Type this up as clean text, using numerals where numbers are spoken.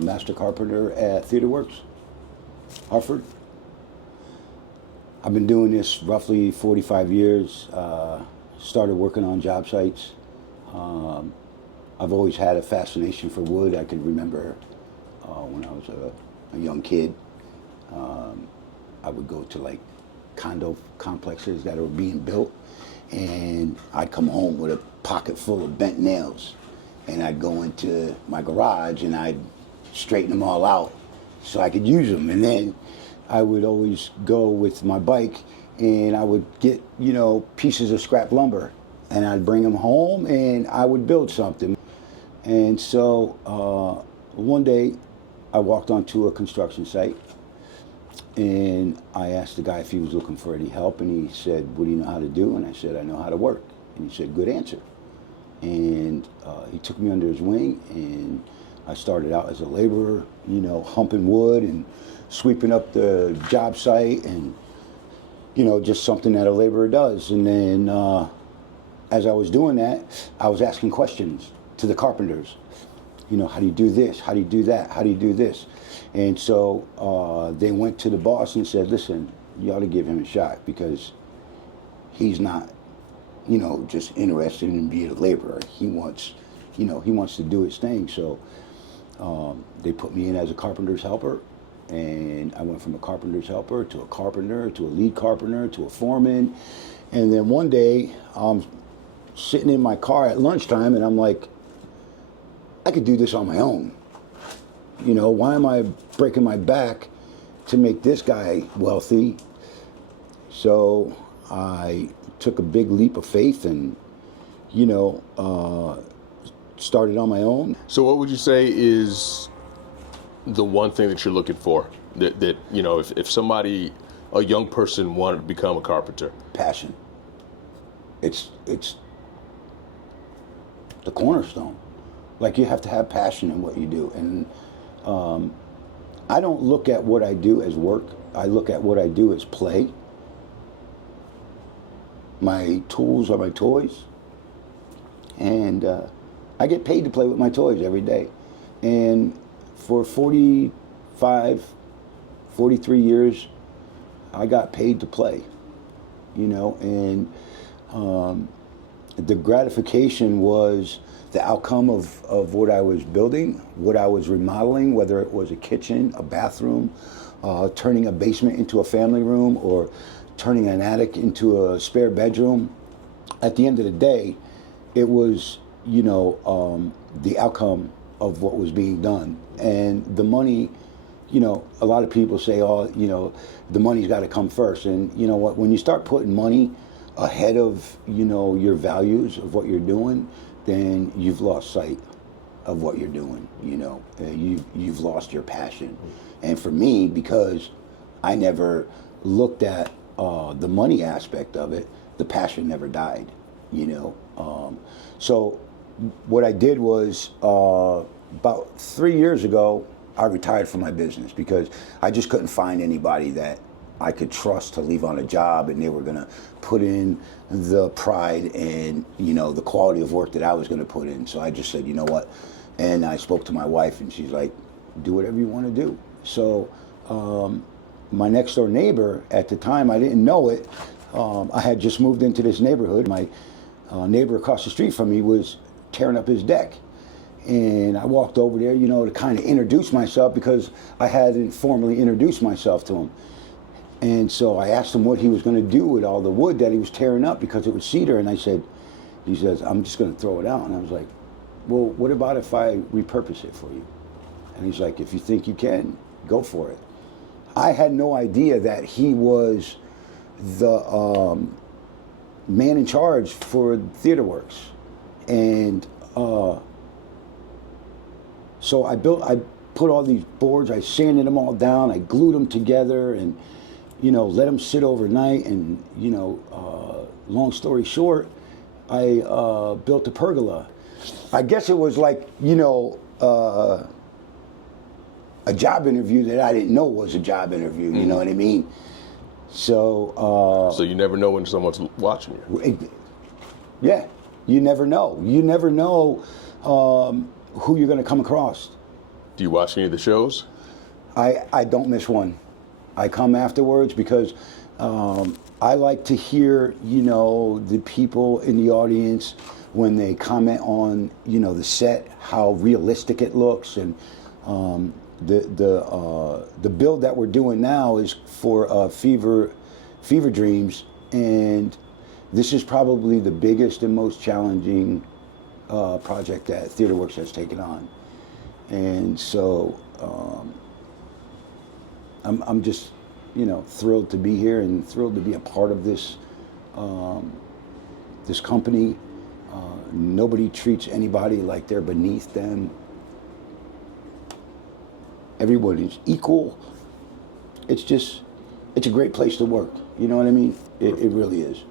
master carpenter at Theater Works, Hartford. I've been doing this roughly 45 years. Started working on job sites. I've always had a fascination for wood. I can remember when I was a young kid, I would go to like condo complexes that were being built, and I'd come home with a pocket full of bent nails, and I'd go into my garage and I'd straighten them all out so I could use them. And then I would always go with my bike and I would get, you know, pieces of scrap lumber, and I'd bring them home and I would build something. And so one day I walked onto a construction site and I asked the guy if he was looking for any help, and he said, "What do you know how to do?" And I said, "I know how to work." And he said, "Good answer." And he took me under his wing, and I started out as a laborer, you know, humping wood and sweeping up the job site, and, you know, just something that a laborer does. And then as I was doing that, I was asking questions to the carpenters. You know, how do you do this? How do you do that? How do you do this? And so they went to the boss and said, "Listen, you ought to give him a shot, because he's not, you know, just interested in being a laborer. He wants, you know, he wants to do his thing." So they put me in as a carpenter's helper, and I went from a carpenter's helper to a carpenter to a lead carpenter to a foreman. And then one day I'm sitting in my car at lunchtime and I'm like, I could do this on my own. You know, why am I breaking my back to make this guy wealthy? So I took a big leap of faith and, you know, started on my own. So what would you say is the one thing that you're looking for? That you know, if somebody, a young person, wanted to become a carpenter? Passion. It's the cornerstone. Like, you have to have passion in what you do. And I don't look at what I do as work. I look at what I do as play. My tools are my toys. And I get paid to play with my toys every day. And for 45, 43 years, I got paid to play, you know, and the gratification was the outcome of what I was building, what I was remodeling, whether it was a kitchen, a bathroom, turning a basement into a family room, or turning an attic into a spare bedroom. At the end of the day, it was, you know, the outcome of what was being done. And the money, you know, a lot of people say, oh, you know, the money's got to come first. And you know what, when you start putting money ahead of, you know, your values of what you're doing, then you've lost sight of what you're doing. You know, you've lost your passion. And for me, because I never looked at the money aspect of it, the passion never died, you know. So what I did was, about 3 years ago, I retired from my business because I just couldn't find anybody that I could trust to leave on a job, and they were gonna put in the pride and, you know, the quality of work that I was gonna put in. So I just said, you know what? And I spoke to my wife, and she's like, do whatever you wanna do. So my next door neighbor at the time, I didn't know it, I had just moved into this neighborhood. My neighbor across the street from me was tearing up his deck. And I walked over there, you know, to kind of introduce myself, because I hadn't formally introduced myself to him. And so I asked him what he was going to do with all the wood that he was tearing up, because it was cedar. And he says, I'm just going to throw it out. And I was like, well, what about if I repurpose it for you? And he's like, if you think you can, go for it. I had no idea that he was the man in charge for Theater Works. And so I put all these boards, I sanded them all down, I glued them together, and, you know, let them sit overnight. And, you know, long story short, I built a pergola. I guess it was like, you know, a job interview that I didn't know was a job interview, you know what I mean? So so you never know when someone's watching you. Yeah, you never know. You never know who you're going to come across. Do you watch any of the shows? I don't miss one. I come afterwards because I like to hear, you know, the people in the audience when they comment on, you know, the set, how realistic it looks, and the build that we're doing now is for Fever Dreams, and this is probably the biggest and most challenging project that TheaterWorks has taken on, and so I'm just, you know, thrilled to be here and thrilled to be a part of this this company. Nobody treats anybody like they're beneath them. Everyone is equal. It's a great place to work. You know what I mean? It really is.